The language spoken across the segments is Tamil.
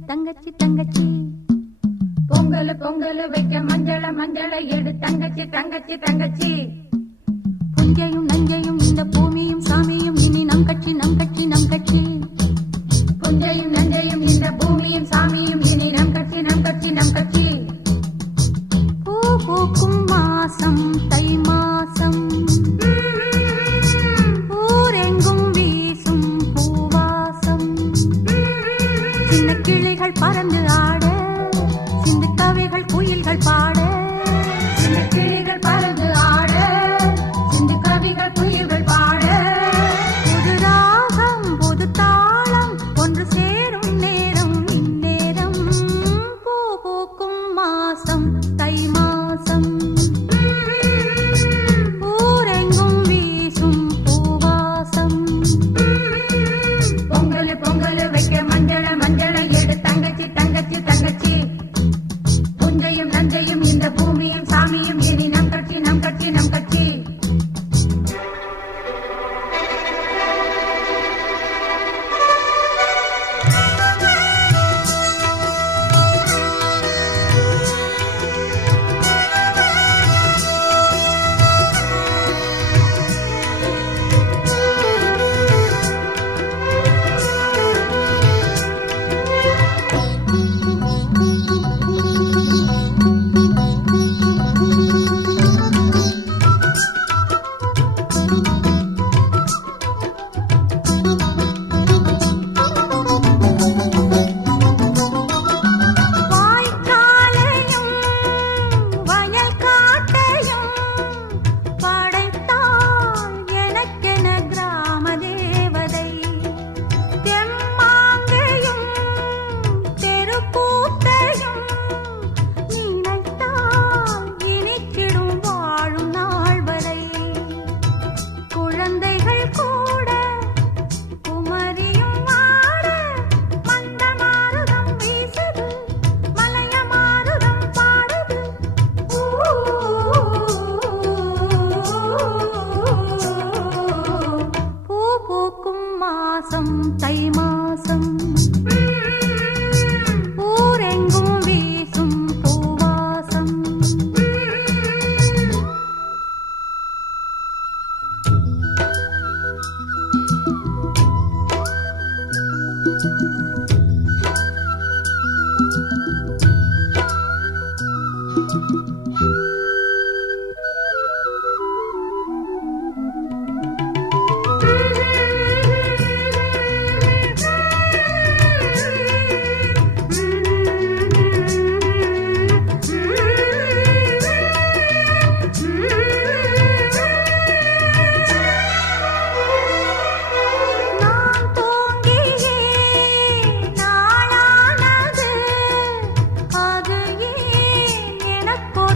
தங்கச்சி தங்கச்சி தங்கச்சி பொங்கல் பொங்கல் வைக்க மஞ்சள மஞ்சள எடு தங்கச்சி தங்கச்சி தங்கச்சி புஞ்சையும் நஞ்சையும் இந்த பூமியும் சாமியும் இனி நம் கட்சி நம் கட்சி நம் கட்சி புஞ்சையும் நஞ்சையும் இந்த பூமியும் சாமியும் இனி நம் கட்சி நம் கட்சி நம் கட்சி பூ பூக்கும் மாசம் தை மாசம் ஊரெங்கும் வீசும் பூவாசம் சின்ன கிளிகள் பறந்து ஆட சிந்து கவிகள் குயில்கள் பாட சின்ன கிளிகள் பறந்து ஆட சிந்து கவிகள் குயில்கள் பாட புது ராகம் புது தாளம் ஒன்று சேரும் நேரம் இந்நேரம் பூ பூக்கும் மாசம் தை மாசம் ஊரெங்கும் வீசும் பூவாசம் பொங்கல் பொங்கல் வைக்க மஞ்சள மஞ்சள எடு தங்கச்சி தங்கச்சி தங்கச்சி புஞ்சையும் நஞ்சையும் இந்த பூமியும் சாமியும் இனி நம் கட்சி நம் கட்சி நம் கட்சி வாய்க்காலையும் வயல் காட்டையும் படைத்தாள் எனக்கென கிராம தேவதை தெம்மாங்கையும் தெருக்கூத்தையும் நினைத்தால் இனிக்கிடும் வாழும் நாள் வரை குழந்தைகள் கூட குமரியும் ஆட மந்த மாருதம் வீசுது மலைய மாருதம் பாடுது பூ பூக்கும் மாசம் தை மாசம் ஊரெங்கும் வீசும் பூவாசம் நான் தூங்கியே நாளானது அது ஏன் எனக்கொரு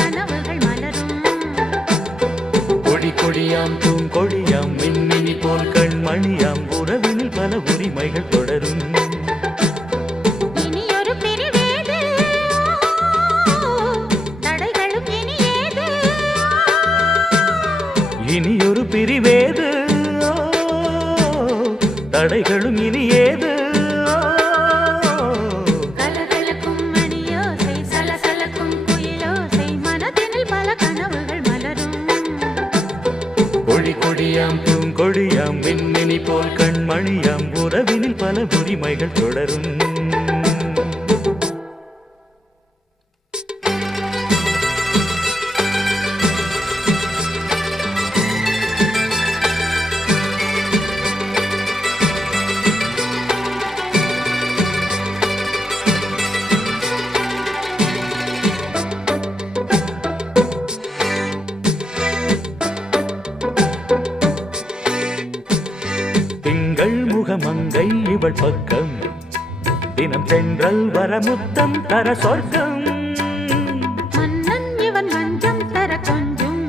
கனவுகள் மலரும். கொடி கொடியாம் பூங்கொடியாம் மின்மினி போல் கண்மணியாம் உறவினில் பல உரிமைகள் தொடரும். இனியொரு பிரிவேது, தடைகளும் இனியேது. இனியொரு பிரிவேது, தடைகளும் இனியேது. கலகலக்கும் மணியோசை, சலசலக்கும் குயிலோசை, மனதினில் பல கனவுகள் மலரும். கொடி கொடியாம் பூங்கொடியாம் மின்மினி போல் கண்மணியாம் உறவினில் பல உரிமைகள் தொடரும். திங்கள் முகமங்கை இவள் பக்கம் தினம் தென்றல் வரமுத்தம் தர சொர்க்கம். மன்னன் இவன் மஞ்சம் தர கொஞ்சும்,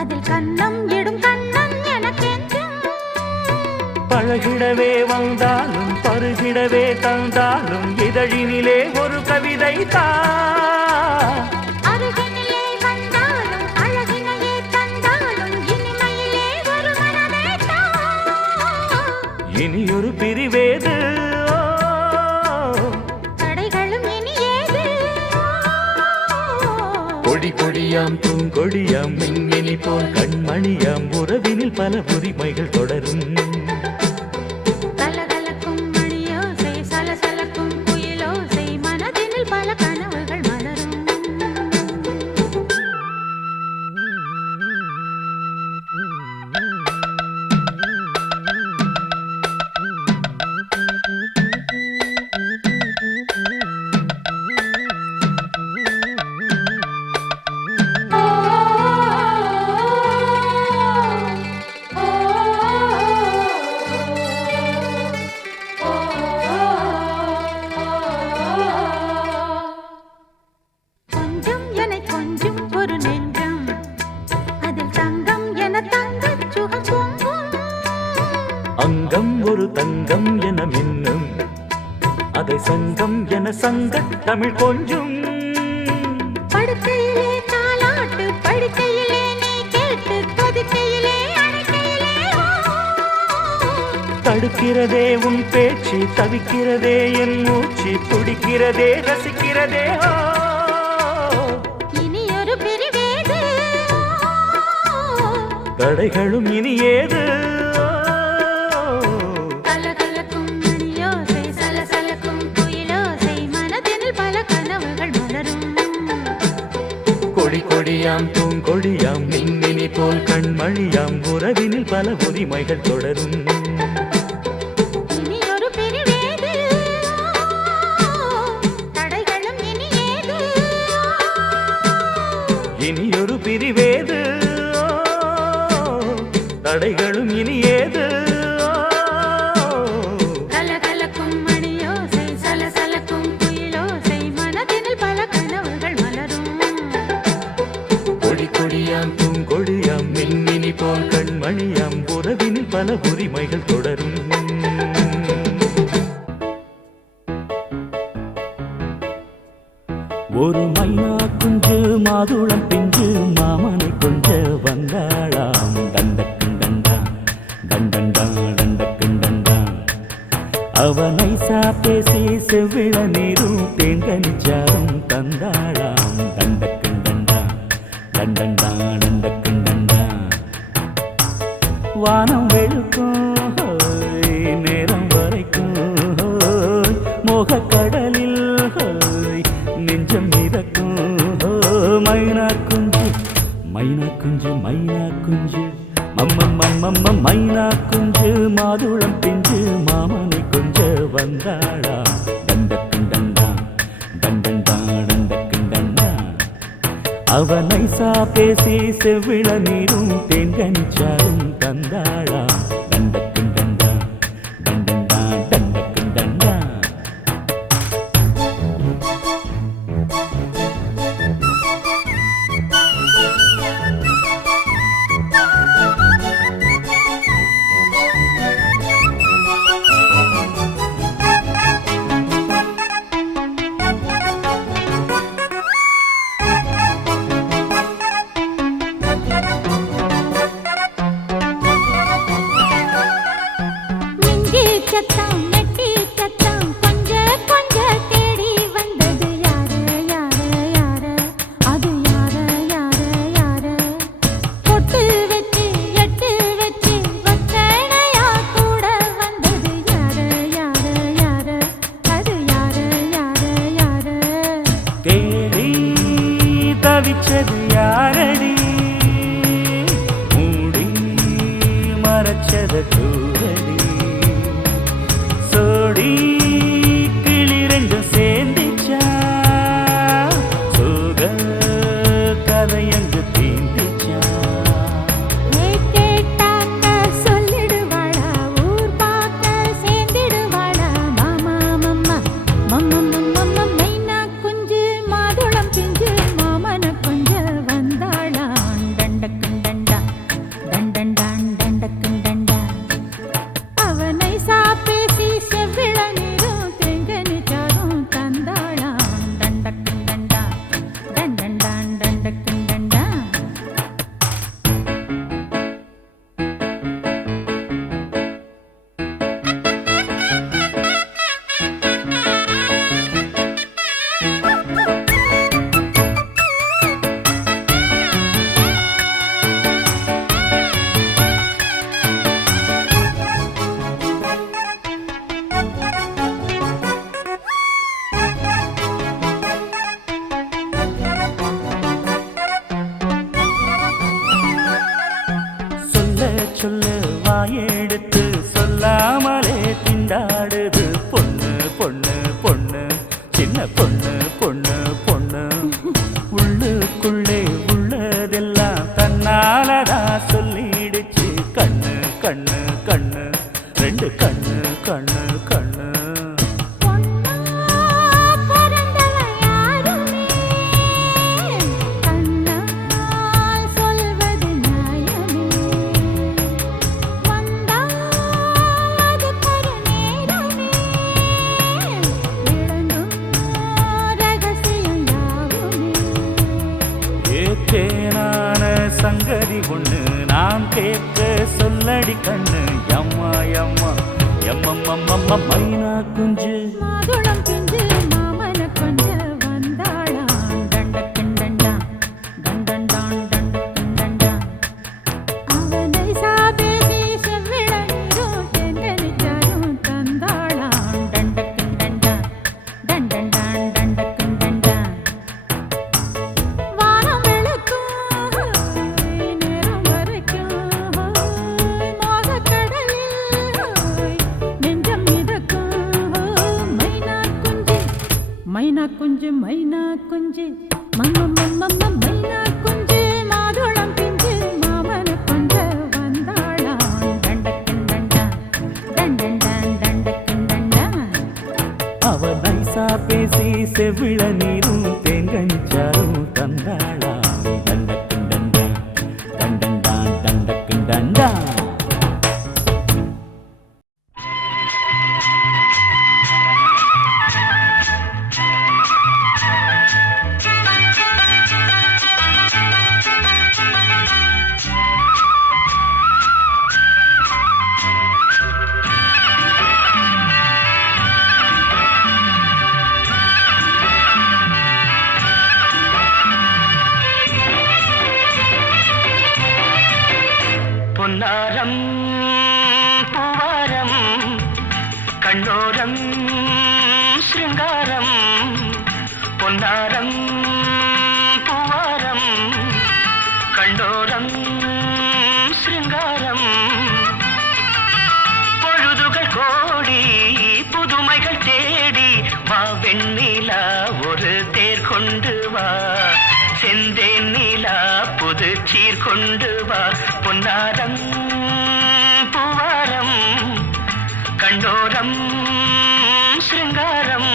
அதில் கன்னம் இடும் கண்ணன் எனக்கென்றும். பழகிடவே வந்தாலும் பருகிடவே தந்தாலும் இதழினிலே ஒரு கவிதை தான். அருகினிலே வந்தாலும் அழகினையே தந்தாலும் இனிமையிலே ஒரு மனமேதான். இனியொரு பிரிவேது, தடைகளும் இனியேது. கொடி கொடியாம் பூங்கொடியாம் மின்மினி போல் கண்மணியாம் உறவினில் பல உரிமைகள் தொடரும். கலகலக்கும் மணியோசை, சலசலக்கும் குயிலோசை, மனதினில் பல கனவுகள் மலரும். கொஞ்சம் என கொஞ்சம் ஒரு நெஞ்சம், அதில் தங்கம் என தங்கச் சுகம் பொங்கும். அங்கம் ஒரு தங்கம் என மின்னும், அதை சங்கம் என சங்க தமிழ் கொஞ்சும். படுக்கையிலே தாலாட்டு, படுக்கையிலே நீ கேட்டு, கொதிக்கையிலே அணைக்கையிலே ஓ. தடுக்கிறதே உன் பேச்சு, தவிக்கிறதே என் மூச்சு, துடிக்கிறதே ரசிக்கிறதே ஓ. இனியொரு பிரிவேது, தடைகளும் இனியேது. கலகலக்கும் மணியோசை, சலசலக்கும் குயிலோசை, மனதினில் பல கனவுகள் மலரும். கொடி கொடியாம் பூங்கொடியாம் மின்மினி போல் கண்மணியாம் உறவினில் பல உரிமைகள் தொடரும். இனியொரு பிரிவேது, தடைகளும் இனியேது. இனியொரு பிரிவேது, தடைகளும் இனியேது. கலகலக்கும் மணியோசை, சலசலக்கும் குயிலோசை, மனதினில் பல கனவுகள் மலரும். கொடி கொடியாம் பூங்கொடியாம் மின்மினி போல் கண்மணியாம் உறவினில் பல உரிமைகள் தொடரும். ஒரு மைனா குஞ்சு மாதுளம் பிஞ்சு மாமனை கொஞ்ச வந்தாளாம். தண்டக்குண்டண்டா தண்டண்டா தண்டக்குண்டண்டா. அவனை பேசி செவ்விள நீரும் தேங்கனிச்சாரும் தந்தாளாம். தண்டக்குண்டண்டா தண்டண்டா தண்டக்குண்டண்டா. வானம் வெளுக்கும் ஹோய், நேரம் வரைக்கும் ஹோய், மோகக்கடலில் ஹோய், நெஞ்சம் மிதக்கும் ஹோய். மைனா குஞ்சு மைனா குஞ்சு மைனா குஞ்சு மம்மம்மம்மம்ம மைனா குஞ்சு மாதுளம் பிஞ்சு மாமனை கொஞ்ச வந்தாளா. தண்டக்குண்டண்டா தண்டண்டா தண்டக்குண்டண்டா. அவனை பேசி செவ்விள நீரும் தேங்கனிச்சாரும் தந்தாளா. தண்டக்குண்டண்டா தண்டண்டா தண்டக்குண்டண்டா. தவிச்சது யாரடி மூடி மறைச்சத கூறடி சோடி கிளி ரெண்டும் சேர்ந்துச்சா சோக கதையங்கு தீந்துச்சா நீ கேட்டாக்க சொல்லிடுவாளா ஊர் பார்க்க சேர்ந்திடுவாளா மாமா மம்மா மம்மா மம்மா மைனா குஞ்சு மாதுளம் பிஞ்சு மாமன கொஞ்ச வந்தாளா டண்டக்கும் டண்டா டண்டண்டான் டண்டக்கும் டண்டா அவனை சாப்பேசி செவ்விள நீரும் தெங்கனிச்சாரும் தந்தாளா டண்டக்கும் டண்டா டண்டண்டான் டண்டக்கும் டண்டா சொல்ல சொல்ல வாயெடுத்து சொல்லாமலே திண்டாடுது பொண்ணு பொண்ணு பொண்ணு சின்ன பொண்ணு பொண்ணு பொண்ணு உள்ளுக்குள்ளே உள்ளதெல்லாம் தன்னாலதான் சொல்லிடுச்சு கண்ணு கண்ணு கண்ணு ரெண்டு கண்ணு கண்ணு கண்ணு பொன்னா பிறந்தவ யாருமே கண்ணால் சொல்வது நியாயமே வந்தால் அதுக்கொரு நேரமே விளங்கும் ரகசியம் யாவுமே ஏற்றேனான சங்கதி ஒண்ணு நான் கேட்க சொல்லடி கண்ணு எம்மா எம்மா எம்மம்மம்மம்ம மைனா குஞ்சு மாதுளம் பிஞ்சு மாமன கொஞ்ச வந்தாளா டண்டக்கும் டண்டா டண்டண்டான் டண்டக்கும் டண்டா அவனை சாபேசி செவ்விள நீரும் தெங்கனிச்சாரும் தந்தாளா டண்டக்கும் டண்டா டண்டண்டான் டண்டக்கும் டண்டா வானம் வெளுக்கும் நேரம் வரைக்கும் மோகக்கடலில் நெஞ்சம் மிதக்கும் மைனா குஞ்சு மைனா குஞ்சு மம்மம்மம்மம்ம மைனா குஞ்சு மாதுளம் பிஞ்சு மாமன கொஞ்ச வந்தாளா டண்டக்கும் டண்டா டண்டண்டான் டண்டக்கும் டண்டா அவ நைசா பேசி செவிழ நீரும் தேங்கஞ்சாரும் தந்தாளா தண்டக்கும் டண்டா தண்டண்டான் தண்டக்கும் டண்டா பொன்னாரம் பூவாரம் கண்ணோரம் சிருங்காரம் பொன்னாரம் பூவாரம் கண்டோரம் சிருங்காரம் பொழுதுகள் கோடி புதுமைகள் தேடி வா வெண்ணிலா ஒரு தேர் கொண்டு வா செந்தேன் நிலா புது சீர் கொண்டு வா பொன்னாரம் பூவாரம் கண்டோரம் சிருங்காரம்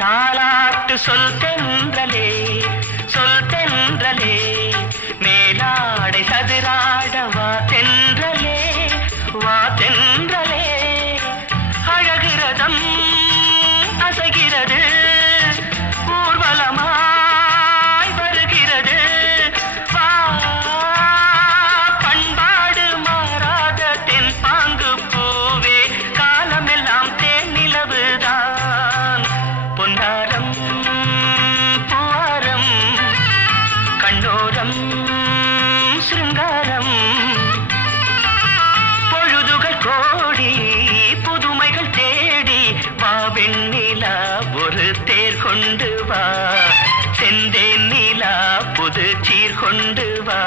தாலாட்டு சொல் தென்றலே சொல் தென்றலே சிருங்காரம் பொழுதுகள் கோடி புதுமைகள் தேடி வா வெண்ணிலா ஒரு தேர் கொண்டு வா செந்தேன் நிலா புது சீர் கொண்டு வா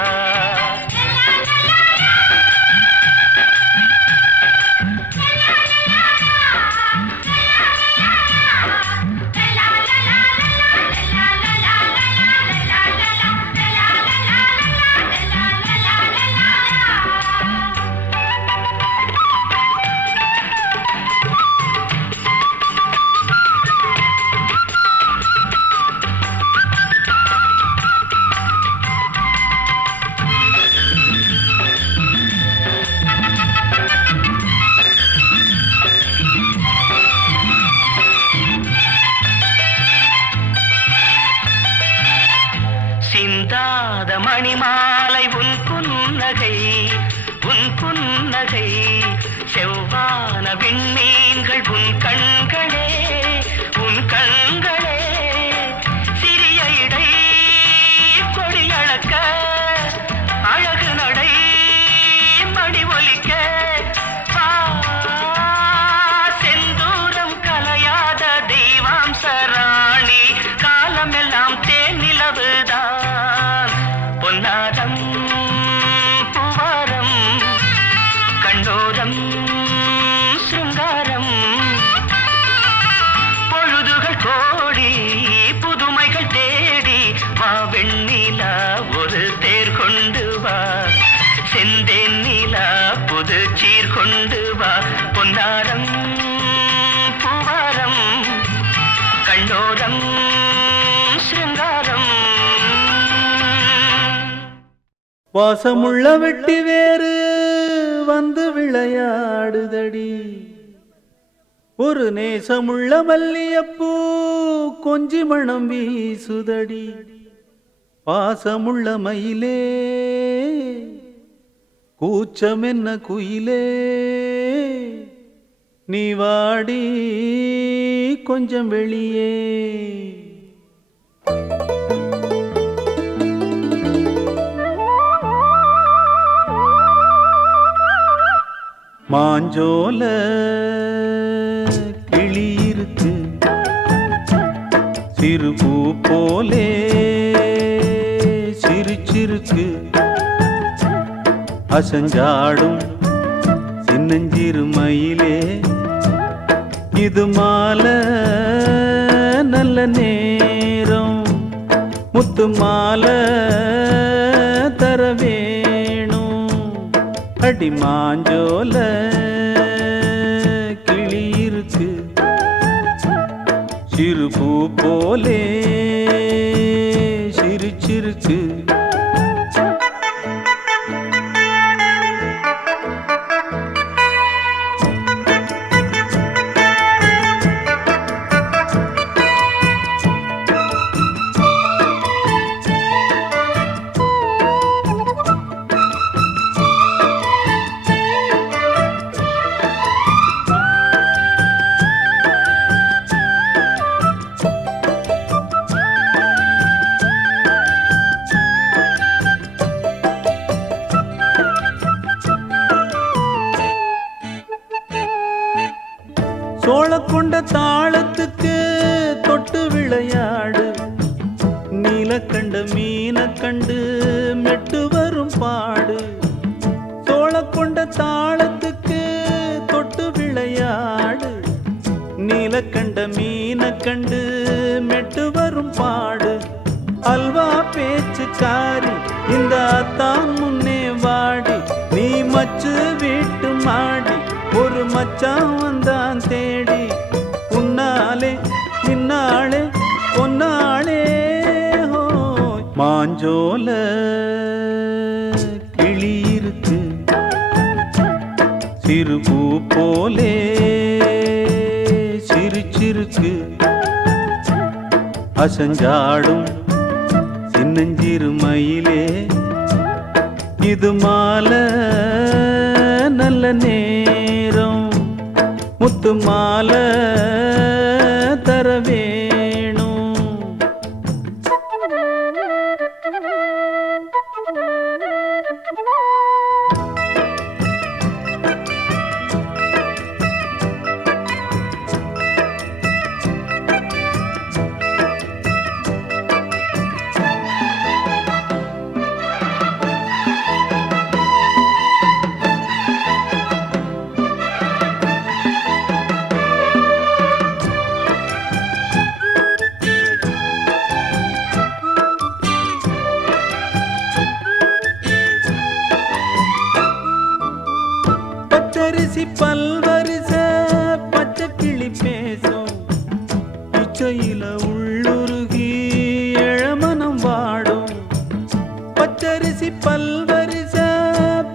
சிந்தாத மணிமாலை உன் புன்னகை செவ்வான விண்மீன்கள் உன் கண்களே சிறிய இடை கொடியளக்க அழகு நடை மணி ஒலிக்க செந்தூரம் கலையாத தெய்வாம்சராணி காலமெல்லாம் தேன் நிலவுதான் பொன்னாரம் பூவாரம் கண்டோரம் சிருங்காரம் பொழுதுகள் கோடி புதுமைகள் தேடி வா வெண்ணிலா ஒரு தேர் கொண்டு வா செந்தேன் நிலா புது சீர் கொண்டு வா பொன்னாரம் பூவாரம் கண்டோரம் சிருங்காரம் வாசமுள்ள வெட்டி வேறு வந்து விளையாடுதடி ஒரு நேசமுள்ள மல்லியப்பூ கொஞ்சி மணம் வீசுதடி பாசமுள்ள மயிலே கூச்சம் என்ன குயிலே நீ வாடி கொஞ்சம் வெளியே மாஞ்சோல கிளி இருக்கு சிறு பூ போலே சிரிச்சிருக்கு அசஞ்சாடும் சின்னஞ்சிறு மயிலே இது மாலை நல்ல நேரம் முத்து மாலை தர வேணும் அடி மாஞ்சோல கிளி இருக்கு சிறு பூ போலே சிரிச்சிருக்கு சோளக்கொண்ட தாளத்துக்கு தொட்டு விளையாடு நீலக்கண்ட மீன கண்டு மெட்டு வரும் பாடு சோளக்கொண்ட தாளத்துக்கு தொட்டு விளையாடு நீலக்கண்ட மீன கண்டு மெட்டு வரும் பாடு அல்வா பேச்சுக்காரி இந்த தான் முன்னே வாடி நீ மச்சு வீட்டு மாடி ஒரு மச்சான் வந்தான் தேடி உன்னாலே நின்னாளே பொன்னாளே ஹோ மாஞ்சோல கிளி இருக்கு சிறு பூ போலே சிரிச்சிருக்கு அசஞ்சாடும் சின்னஞ்சிறு மயிலே இது மாலை நல்ல நேரம் முத்து மாலை தர வேணும் பச்சரிசி பல்வரிச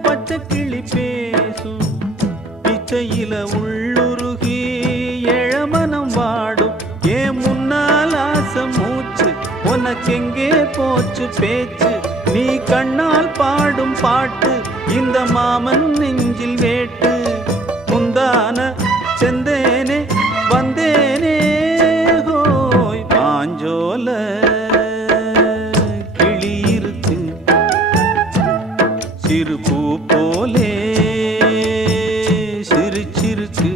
பச்சை கிளி பேசும் பிச்சையில உள்ளுருகி எழமனம் வாடும் ஏன் முன்னால் ஆசை மூச்சு உனக்கெங்கே போச்சு பேச்சு நீ கண்ணால் பாடும் பாட்டு இந்த மாமன் நெஞ்சில் வேட்டு முந்தான செந்தேனே வந்தேனே ஹோய் மாஞ்சோல கிளி இருக்கு சிறு பூ போலே சிரிச்சிருக்கு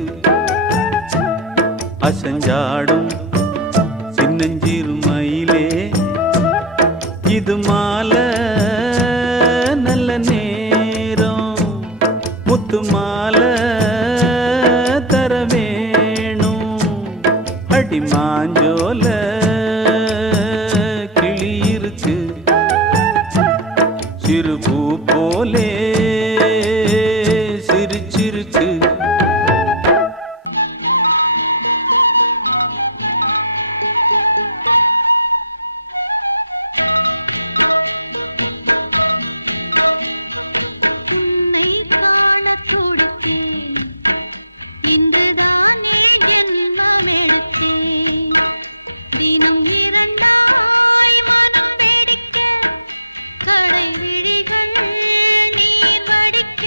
அசஞ்சாடும் சின்னஞ்சிறு மயிலே இது மாலை நல்ல நேரம் முத்து மாலை தர வேணும் அடி மாஞ்சோல கிளி இருக்கு சிறு பூ போலே சிரிச்சிருக்கு உன்னை காணத் துடித்தேன். இன்றுதானே ஜென்மமெடுத்தேன். தினம் இரண்டாய் மனம் வெடிக்க, கடை விழிகள் நீர் வடிக்க.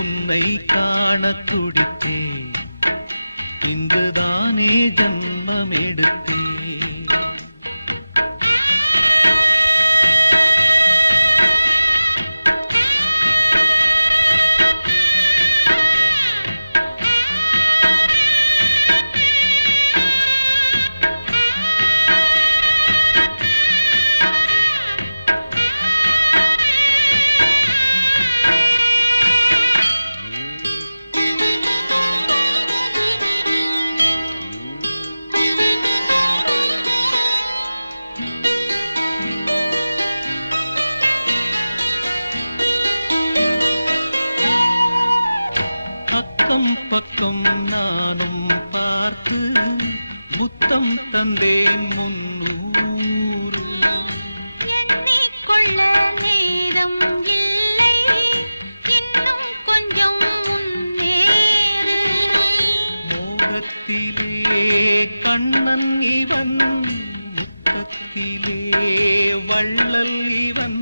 உன்னை காண துடித்தேன் இன்றுதானே ஜன்மம் எடுத்தேன் பக்கம் பக்கம் நானும் பார்த்து முத்தம் தந்தேன் முன்னூறு எண்ணிக்கொள்ள நேரம் இல்லை, இன்னும் கொஞ்சம் முன்னேறு. மோகத்திலே கண்ணன் இவன் முத்தத்திலே வள்ளல் இவன்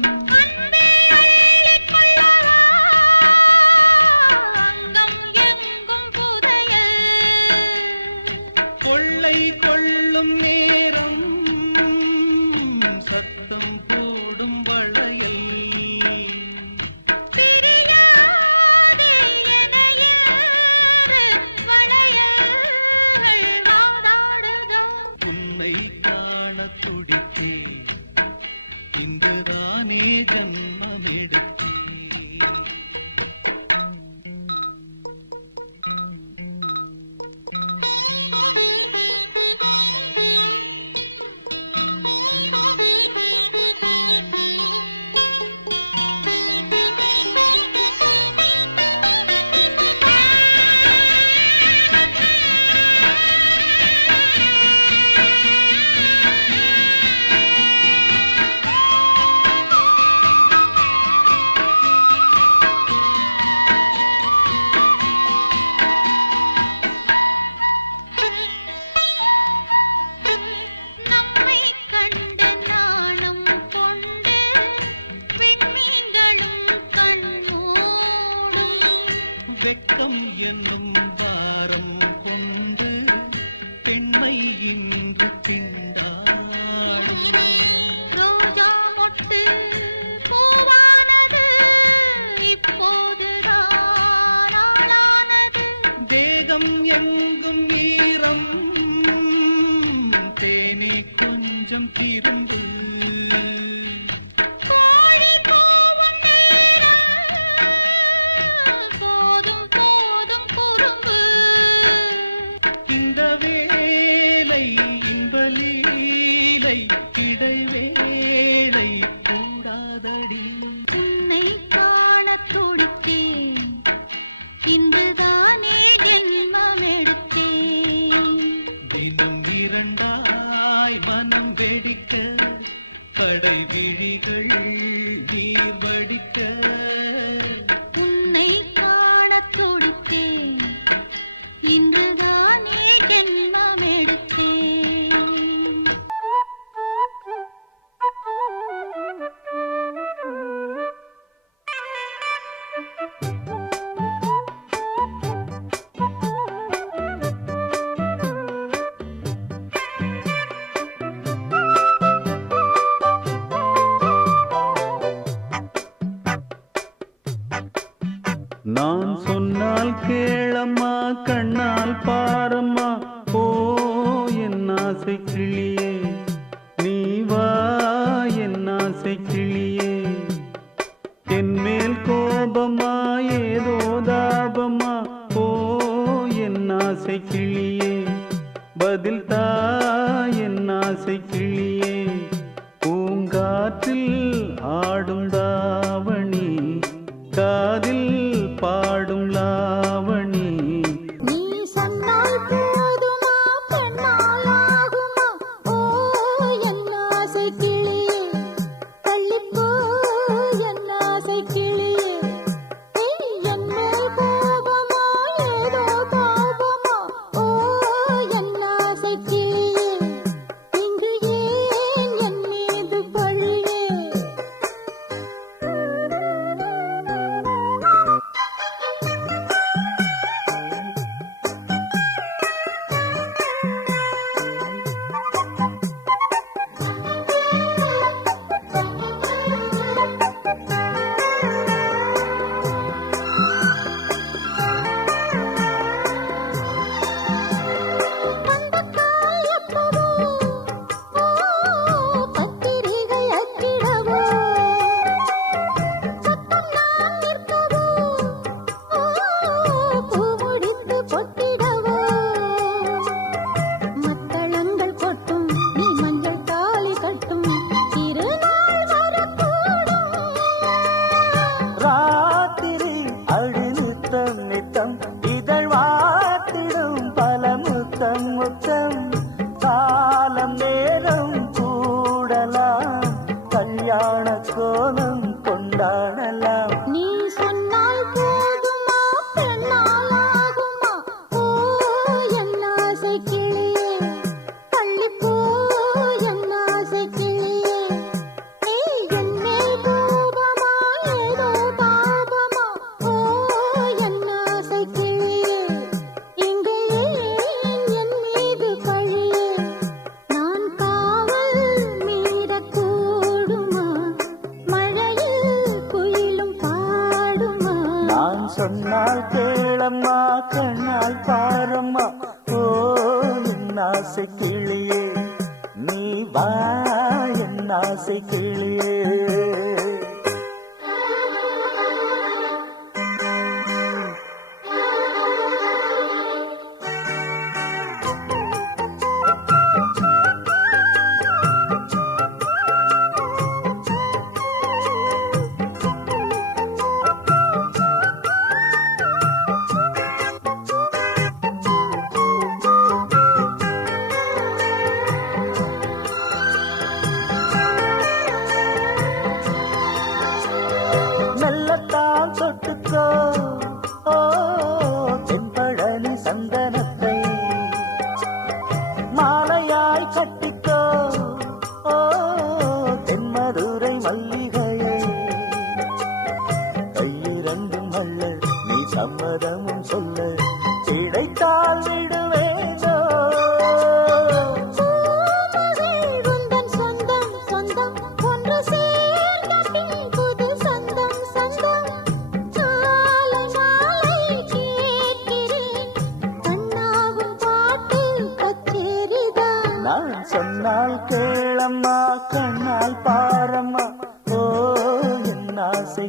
அங்கம் எங்கும் புதையல். கொள்ளை கொள்ளும் நேரம் சத்தம் போடும் வளையல் பிரியாதே எனையாறு வளையல்கள் வாடாடுதோ. உன்னை காண துடித்தேன் இன்றுதானே ஜன்மம் எடுத்தேன் நம்மை கண்டு நாணம் கொண்டு விண்மீன்களும் கண்ணோடும். வெட்கம் என்னும் வாரம் கொண்டு பெண்மை இன்று திண்டாடும் ரோஜா மொட்டு பூவானது இப்போதுதான் நாளானது. தேகம் எங்கும் ஈரம் தேனே கொஞ்சம் திருந்து கோழி கூவும் நேரம் போதும் போதும் குறும்பு. நான் சொன்னால் கேளம்மா கண்ணால் பாரம்மா ஓ என் ஆசை கிளியே நீ வா என் ஆசை கிளியே என் மேல் கோபமா ஏதோ தாபமா ஓ என் ஆசை கிளியே பதில் தா என் ஆசை கிளியே பூங்காற்றில் ஆடும் தாவணி காதில் பாடும் லாவணி நீ சொன்னால் போதுமா கண்ணால் ஆகுமா ஓ என் ஆசை கிளியே தள்ளிப்போ என் ஆசை கிளியே என் மேல் கோபமா ஏதோ தாபமா ஓ என் ஆசை கிளியே இங்கு ஏன் என் மீது பழியே பத்திரிகை அச்சிடவோ சத்தம் நான் நிற்கவோ பூ முடித்து கொட்டிடவோ மத்தளங்கள் கொட்டும் நீ மஞ்சள் தாலி கட்டும் திருநாள் வரக்கூடும் ராத்திரி அழிநித்தம் நித்தம் இதழ் வாத்திடும் பல முத்தம் முத்தம் காலம் நேரம் கூடலாம் கல்யாண கோலம் கொண்டாடலாம் நீ சொன்னால் போதுமா பெண்ணால் ஆகுமா ஓ என் ஆசை கிளியே தள்ளிப்போ என் ஆசை கிளியே என் மேல் கோபமா ஏதோ தாபமா ஓ என் ஆசை கிளியே இங்கு ஏன் என் மீது பழியே நான் காவல் மீறக்கூடுமா மழையில் குயிலும் பாடுமா நான் சொன்னால் கேளம்மா கண்ணால் பாரம்மா ஓ என் ஆசை கிளியே நீ வா என் ஆசை கிளியே மெல்லத்தான் தொட்டுக்கோ ஓ தென்பழனி சந்தனத்தை மாலையாய் கட்டிக்கோ ஓ தென்மதுரை மல்லிகையை கையிரண்டும் அல்ல நீ சம்மதமும் சொல்ல கிடைத்தால் விடுவேனோ பூமகள் உந்தன் சொந்தம் சொந்தம் ஒன்று சேர்ந்த பின் புது சொந்தம் சொந்தம் மாலை மாலை கேட்கிறேன் கண்ணாவும் பாட்டு கச்சேரிதான் நான் சொன்னால் கேளம்மா கண்ணால் பாரம்மா ஓ என் ஆசை